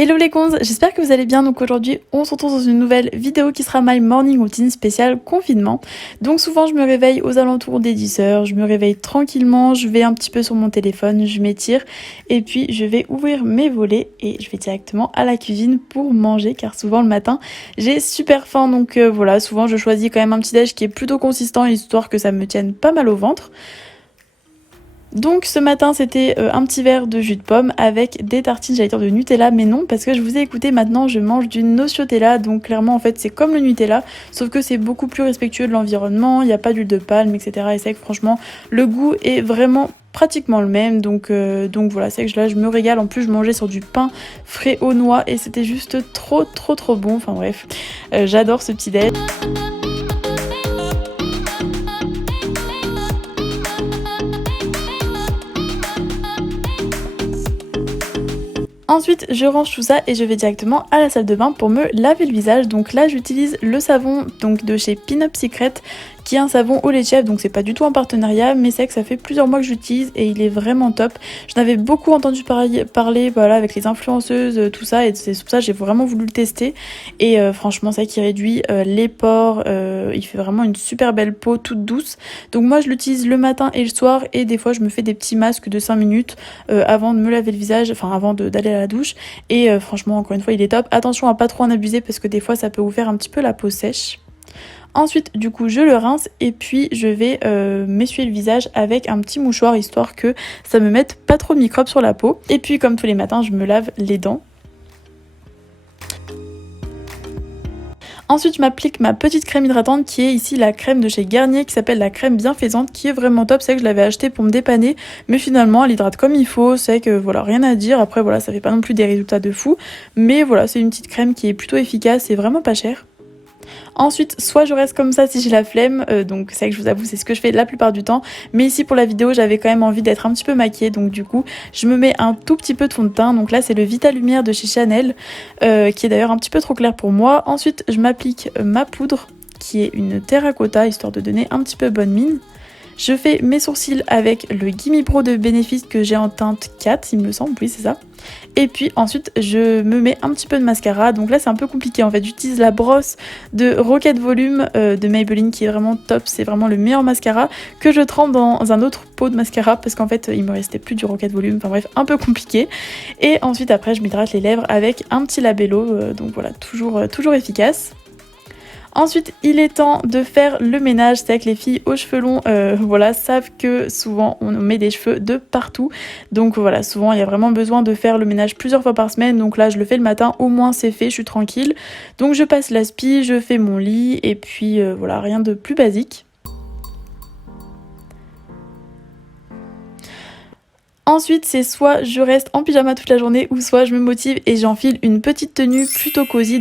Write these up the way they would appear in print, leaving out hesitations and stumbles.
Hello les gonzes, j'espère que vous allez bien. Donc aujourd'hui on se retrouve dans une nouvelle vidéo qui sera my morning routine spéciale confinement. Donc souvent je me réveille aux alentours des 10h, je me réveille tranquillement, je vais un petit peu sur mon téléphone, je m'étire et puis je vais ouvrir mes volets et je vais directement à la cuisine pour manger car souvent le matin j'ai super faim. Donc voilà, souvent je choisis quand même un petit déj qui est plutôt consistant histoire que ça me tienne pas mal au ventre. Donc ce matin c'était un petit verre de jus de pomme avec des tartines, j'allais dire de Nutella, mais non parce que je vous ai écouté, maintenant je mange du Nociotella. Donc clairement en fait c'est comme le Nutella sauf que c'est beaucoup plus respectueux de l'environnement, il n'y a pas d'huile de palme etc. Et c'est que franchement le goût est vraiment pratiquement le même. Donc voilà, c'est que là je me régale. En plus je mangeais sur du pain frais aux noix et c'était juste trop bon. Enfin bref, j'adore ce petit déj. Ensuite, je range tout ça et je vais directement à la salle de bain pour me laver le visage. Donc là, j'utilise le savon donc de chez Pin Up Secret, qui est un savon au lait de chèvre, donc c'est pas du tout un partenariat, mais c'est que ça fait plusieurs mois que j'utilise et il est vraiment top. J'en avais beaucoup entendu parler voilà, avec les influenceuses, tout ça, et c'est pour ça que j'ai vraiment voulu le tester. Et franchement, c'est vrai qu'il réduit les pores, il fait vraiment une super belle peau toute douce. Donc moi, je l'utilise le matin et le soir, et des fois, je me fais des petits masques de 5 minutes avant de me laver le visage, enfin avant d'aller à la douche. Et franchement, encore une fois, il est top. Attention à pas trop en abuser parce que des fois, ça peut vous faire un petit peu la peau sèche. Ensuite, du coup, je le rince et puis je vais m'essuyer le visage avec un petit mouchoir histoire que ça me mette pas trop de microbes sur la peau. Et puis, comme tous les matins, je me lave les dents. Ensuite, je m'applique ma petite crème hydratante qui est ici la crème de chez Garnier qui s'appelle la crème bienfaisante, qui est vraiment top. C'est que je l'avais achetée pour me dépanner, mais finalement elle hydrate comme il faut. C'est que voilà, rien à dire. Après voilà, ça fait pas non plus des résultats de fou, mais voilà, c'est une petite crème qui est plutôt efficace et vraiment pas chère. Ensuite, soit je reste comme ça si j'ai la flemme, donc c'est vrai que je vous avoue c'est ce que je fais la plupart du temps, mais ici pour la vidéo j'avais quand même envie d'être un petit peu maquillée, donc du coup je me mets un tout petit peu de fond de teint. Donc là c'est le Vita Lumière de chez Chanel, qui est d'ailleurs un petit peu trop clair pour moi. Ensuite je m'applique ma poudre qui est une terracotta histoire de donner un petit peu bonne mine. Je fais mes sourcils avec le Gimme Pro de Benefit que j'ai en teinte 4, il me semble, oui c'est ça. Et puis ensuite je me mets un petit peu de mascara. Donc là c'est un peu compliqué en fait, j'utilise la brosse de Rocket Volume de Maybelline qui est vraiment top. C'est vraiment le meilleur mascara que je trempe dans un autre pot de mascara parce qu'en fait il me restait plus du Rocket Volume. Enfin bref, un peu compliqué. Et ensuite après je m'hydrate les lèvres avec un petit labello, donc voilà, toujours efficace. Ensuite, il est temps de faire le ménage. C'est vrai que les filles aux cheveux longs voilà, savent que souvent on met des cheveux de partout. Donc voilà, souvent il y a vraiment besoin de faire le ménage plusieurs fois par semaine. Donc là, je le fais le matin, au moins c'est fait, je suis tranquille. Donc je passe l'aspi, je fais mon lit et puis voilà, rien de plus basique. Ensuite, c'est soit je reste en pyjama toute la journée ou soit je me motive et j'enfile une petite tenue plutôt cosy.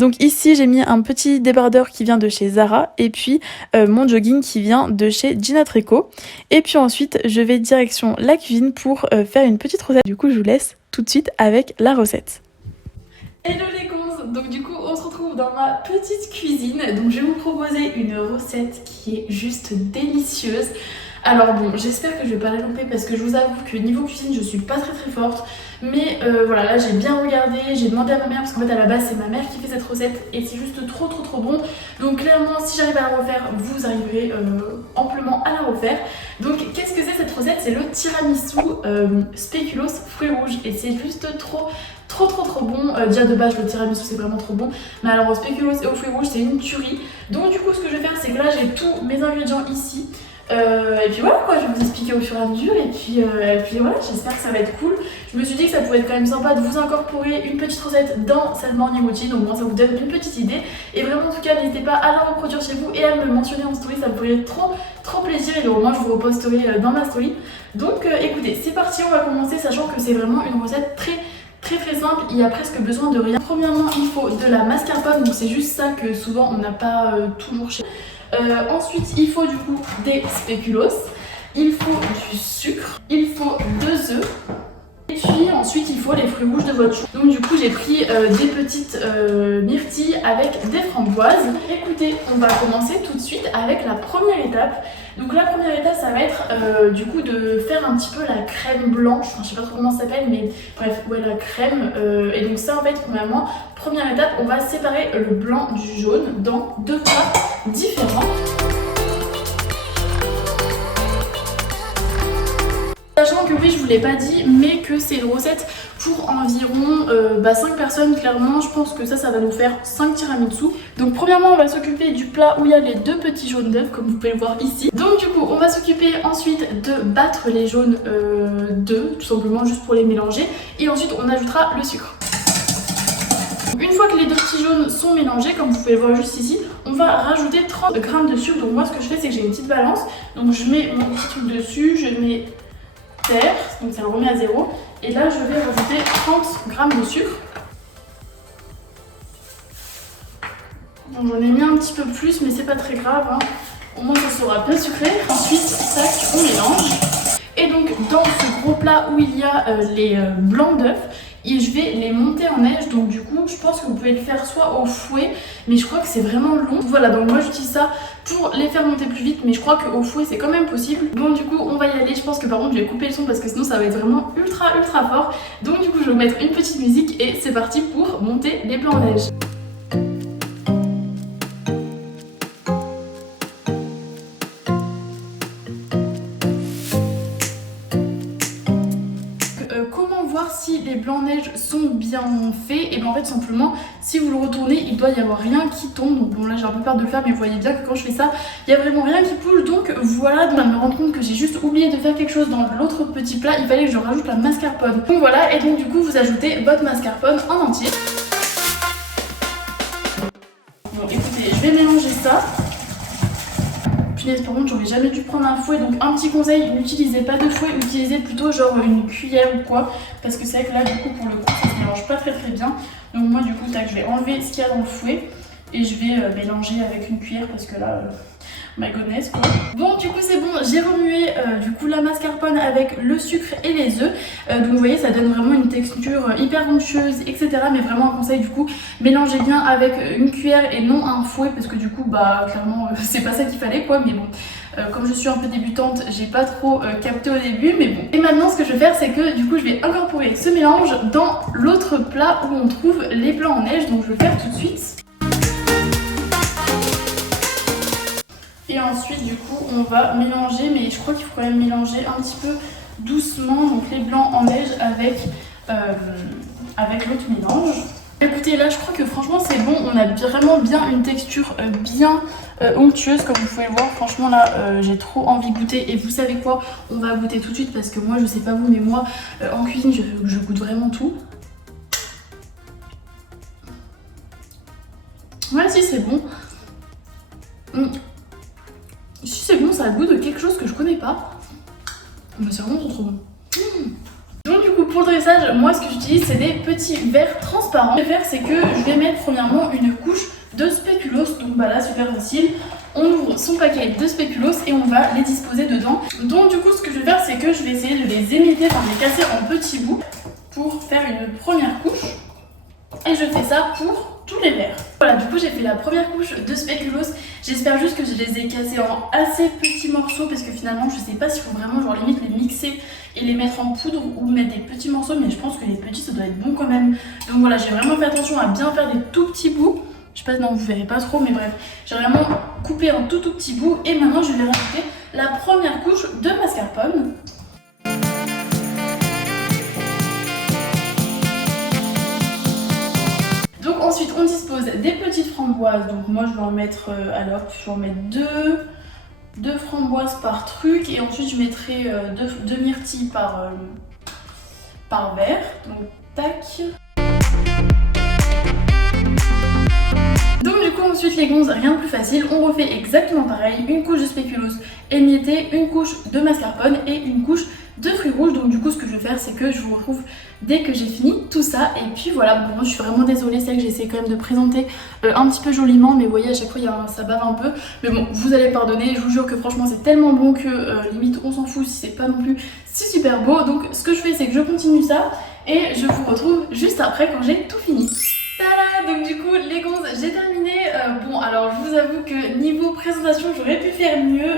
Donc ici j'ai mis un petit débardeur qui vient de chez Zara et puis mon jogging qui vient de chez Gina Tricot. Et puis ensuite je vais direction la cuisine pour faire une petite recette. Du coup je vous laisse tout de suite avec la recette. Hello les gonzes, donc du coup on se retrouve dans ma petite cuisine. Donc je vais vous proposer une recette qui est juste délicieuse. Alors bon, j'espère que je vais pas la louper parce que je vous avoue que niveau cuisine je suis pas très forte. Mais voilà, là j'ai bien regardé, j'ai demandé à ma mère parce qu'en fait à la base c'est ma mère qui fait cette recette et c'est juste trop bon. Donc clairement si j'arrive à la refaire, vous arriverez amplement à la refaire. Donc qu'est-ce que c'est cette recette? C'est le tiramisu spéculoos fruits rouges et c'est juste trop bon. Déjà de base le tiramisu c'est vraiment trop bon, mais alors au spéculoos et aux fruits rouges c'est une tuerie. Donc du coup ce que je vais faire c'est que là j'ai tous mes ingrédients ici. Et puis voilà quoi, je vais vous expliquer au fur et à mesure et puis voilà, j'espère que ça va être cool. Je me suis dit que ça pourrait être quand même sympa de vous incorporer une petite recette dans cette morning routine, au moins ça vous donne une petite idée. Et vraiment en tout cas n'hésitez pas à la reproduire chez vous et à me mentionner en story, ça me ferait trop plaisir et au moins je vous reposterai dans ma story. Donc écoutez, c'est parti, on va commencer sachant que c'est vraiment une recette très simple, il y a presque besoin de rien. Premièrement il faut de la mascarpone, donc c'est juste ça que souvent on n'a pas toujours chez ensuite il faut du coup des spéculoos, il faut du sucre, il faut 2 œufs et puis ensuite il faut les fruits rouges de votre choix. Donc du coup j'ai pris des petites myrtilles avec des framboises. Écoutez, on va commencer tout de suite avec la première étape. Donc la première étape ça va être du coup de faire un petit peu la crème blanche, enfin, je sais pas trop comment ça s'appelle mais bref ouais la crème et donc ça en fait premièrement, première étape on va séparer le blanc du jaune dans deux plats différents. Sachant que oui, je vous l'ai pas dit, mais que c'est une recette pour environ 5 personnes, clairement. Je pense que ça va nous faire 5 tiramisu. Donc premièrement, on va s'occuper du plat où il y a les deux petits jaunes d'œufs, comme vous pouvez le voir ici. Donc du coup, on va s'occuper ensuite de battre les jaunes d'œufs, tout simplement juste pour les mélanger. Et ensuite, on ajoutera le sucre. Une fois que les deux petits jaunes sont mélangés, comme vous pouvez le voir juste ici, on va rajouter 30 g de sucre. Donc moi, ce que je fais, c'est que j'ai une petite balance. Donc je mets mon petit truc dessus, je mets terre, donc ça le remet à 0. Et là, je vais rajouter 30 g de sucre. Donc j'en ai mis un petit peu plus, mais c'est pas très grave, hein. Au moins ça sera bien sucré. Ensuite, tac, on mélange. Et donc dans ce gros plat où il y a les blancs d'œufs, et je vais les monter en neige. Donc du coup, je pense que vous pouvez le faire soit au fouet, mais je crois que c'est vraiment long. Voilà, donc moi j'utilise ça pour les faire monter plus vite, mais je crois qu'au fouet c'est quand même possible. Bon du coup, on va y aller. Je pense que par contre je vais couper le son parce que sinon ça va être vraiment ultra fort. Donc du coup, je vais vous mettre une petite musique et c'est parti pour monter les blancs en neige. Si les blancs neige sont bien faits, et bien en fait simplement si vous le retournez il doit y avoir rien qui tombe. Donc bon là j'ai un peu peur de le faire, mais vous voyez bien que quand je fais ça il y a vraiment rien qui bouge. Donc voilà, donc, à me rendre compte que j'ai juste oublié de faire quelque chose dans l'autre petit plat, il fallait que je rajoute la mascarpone. Donc voilà, et donc du coup vous ajoutez votre mascarpone en entier. Bon écoutez, je vais mélanger ça. Par contre j'aurais jamais dû prendre un fouet, donc un petit conseil, n'utilisez pas de fouet, utilisez plutôt genre une cuillère ou quoi, parce que c'est vrai que là du coup pour le coup ça se mélange pas très bien. Donc moi du coup tac, je vais enlever ce qu'il y a dans le fouet et je vais mélanger avec une cuillère parce que là my goodness quoi. Bon du coup c'est bon, j'ai remué du coup la mascarpone avec le sucre et les œufs. Donc vous voyez ça donne vraiment une texture hyper onctueuse etc. Mais vraiment un conseil du coup, mélangez bien avec une cuillère et non un fouet parce que du coup bah clairement c'est pas ça qu'il fallait quoi. Mais bon comme je suis un peu débutante j'ai pas trop capté au début, mais bon. Et maintenant ce que je vais faire c'est que du coup je vais incorporer ce mélange dans l'autre plat où on trouve les blancs en neige. Donc je vais le faire tout de suite. Et ensuite du coup on va mélanger, mais je crois qu'il faut quand même mélanger un petit peu doucement, donc les blancs en neige avec l'autre mélange. Écoutez là je crois que franchement c'est bon, on a vraiment bien une texture bien onctueuse comme vous pouvez le voir. Franchement là j'ai trop envie de goûter, et vous savez quoi, on va goûter tout de suite parce que moi je sais pas vous mais moi en cuisine je goûte vraiment tout. Ouais si c'est bon. Si c'est bon, ça a le goût de quelque chose que je connais pas. Mais c'est vraiment trop bon. Donc du coup pour le dressage, moi ce que j'utilise c'est des petits verres transparents. Le verre c'est que je vais mettre premièrement une couche de spéculoos. Donc bah là super facile, on ouvre son paquet de spéculoos et on va les disposer dedans. Donc du coup ce que je vais faire c'est que je vais essayer de les émietter, enfin de les casser en petits bouts pour faire une première couche. Et je fais ça pour tous les verres. Voilà, du coup j'ai fait la première couche de spéculoos. J'espère juste que je les ai cassés en assez petits morceaux parce que finalement je sais pas s'il faut vraiment genre limite les mixer et les mettre en poudre ou mettre des petits morceaux, mais je pense que les petits ça doit être bon quand même. Donc voilà, j'ai vraiment fait attention à bien faire des tout petits bouts. Je sais pas, non vous verrez pas trop, mais bref, j'ai vraiment coupé en tout petit bout. Et maintenant je vais rajouter la première couche de mascarpone. Ensuite on dispose des petites framboises, donc moi je vais en mettre, alors je vais en mettre deux framboises par truc, et ensuite je mettrai deux myrtilles par verre, donc tac. Donc du coup ensuite les gonzes, rien de plus facile, on refait exactement pareil, une couche de spéculoos émiettée, une couche de mascarpone et une couche de fruits rouges. Donc du coup ce que je vais faire c'est que je vous retrouve dès que j'ai fini tout ça. Et puis voilà, bon moi je suis vraiment désolée, c'est vrai que j'essaie quand même de présenter un petit peu joliment, mais vous voyez à chaque fois ça bave un peu, mais bon vous allez pardonner, je vous jure que franchement c'est tellement bon que limite on s'en fout si c'est pas non plus si super beau. Donc ce que je fais c'est que je continue ça et je vous retrouve juste après quand j'ai tout fini. Tada! Donc du coup les gonzes j'ai terminé. Bon alors je vous avoue que niveau présentation j'aurais pu faire mieux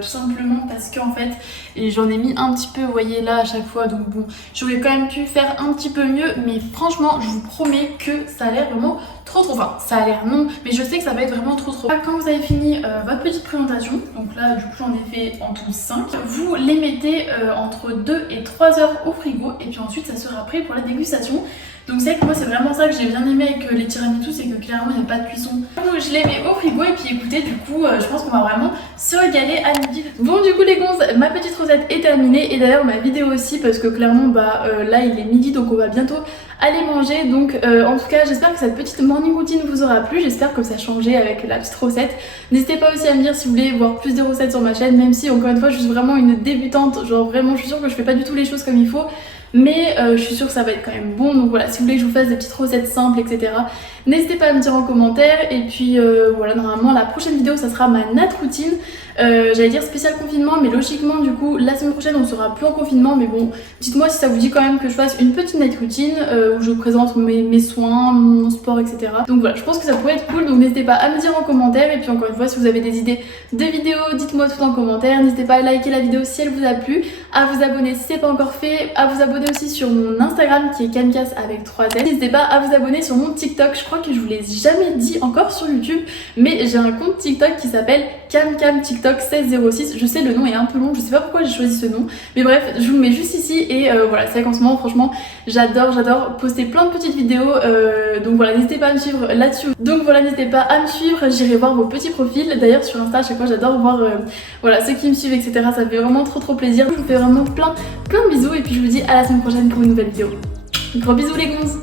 tout simplement parce qu'en fait et j'en ai mis un petit peu, vous voyez là à chaque fois, donc bon j'aurais quand même pu faire un petit peu mieux, mais franchement je vous promets que ça a l'air vraiment trop, enfin ça a l'air non, mais je sais que ça va être vraiment trop. Quand vous avez fini votre petite présentation, donc là du coup j'en ai fait en tout 5, vous les mettez entre 2 et 3 heures au frigo et puis ensuite ça sera prêt pour la dégustation. Donc c'est vrai que moi c'est vraiment ça que j'ai bien aimé avec les tiramisu, c'est que clairement il n'y a pas de cuisson. Donc je les mets au frigo et puis écoutez du coup je pense qu'on va vraiment se régaler à midi. Bon du coup les gonzes, ma petite recette est terminée et d'ailleurs ma vidéo aussi parce que clairement là il est midi donc on va bientôt aller manger. Donc en tout cas j'espère que cette petite morning routine vous aura plu, j'espère que ça a changé avec la petite recette. N'hésitez pas aussi à me dire si vous voulez voir plus de recettes sur ma chaîne, même si encore une fois je suis vraiment une débutante, genre vraiment je suis sûre que je fais pas du tout les choses comme il faut. Mais je suis sûre que ça va être quand même bon, donc voilà, si vous voulez que je vous fasse des petites recettes simples, etc. N'hésitez pas à me dire en commentaire. Et puis voilà, normalement la prochaine vidéo ça sera ma night routine. J'allais dire spécial confinement, mais logiquement du coup la semaine prochaine on sera plus en confinement. Mais bon, dites-moi si ça vous dit quand même que je fasse une petite night routine où je présente mes soins, mon sport, etc. Donc voilà, je pense que ça pourrait être cool, donc n'hésitez pas à me dire en commentaire. Et puis encore une fois, si vous avez des idées de vidéos, dites-moi tout en commentaire. N'hésitez pas à liker la vidéo si elle vous a plu, à vous abonner si c'est pas encore fait, à vous abonner aussi sur mon Instagram qui est Camcas avec 3 S. N'hésitez pas à vous abonner sur mon TikTok, je crois que je vous l'ai jamais dit encore sur YouTube, mais j'ai un compte TikTok qui s'appelle CamCamTikTok 1606. Je sais le nom est un peu long, je sais pas pourquoi j'ai choisi ce nom, mais bref je vous le mets juste ici. Et voilà, c'est vrai qu'en ce moment franchement j'adore poster plein de petites vidéos, donc voilà, n'hésitez pas à me suivre là-dessus. Donc voilà, n'hésitez pas à me suivre, j'irai voir vos petits profils. D'ailleurs sur Insta à chaque fois j'adore voir voilà, ceux qui me suivent, etc. Ça me fait vraiment trop plaisir. Je vous fais vraiment plein de bisous et puis je vous dis à la semaine prochaine pour une nouvelle vidéo. Gros bisous les gonzes.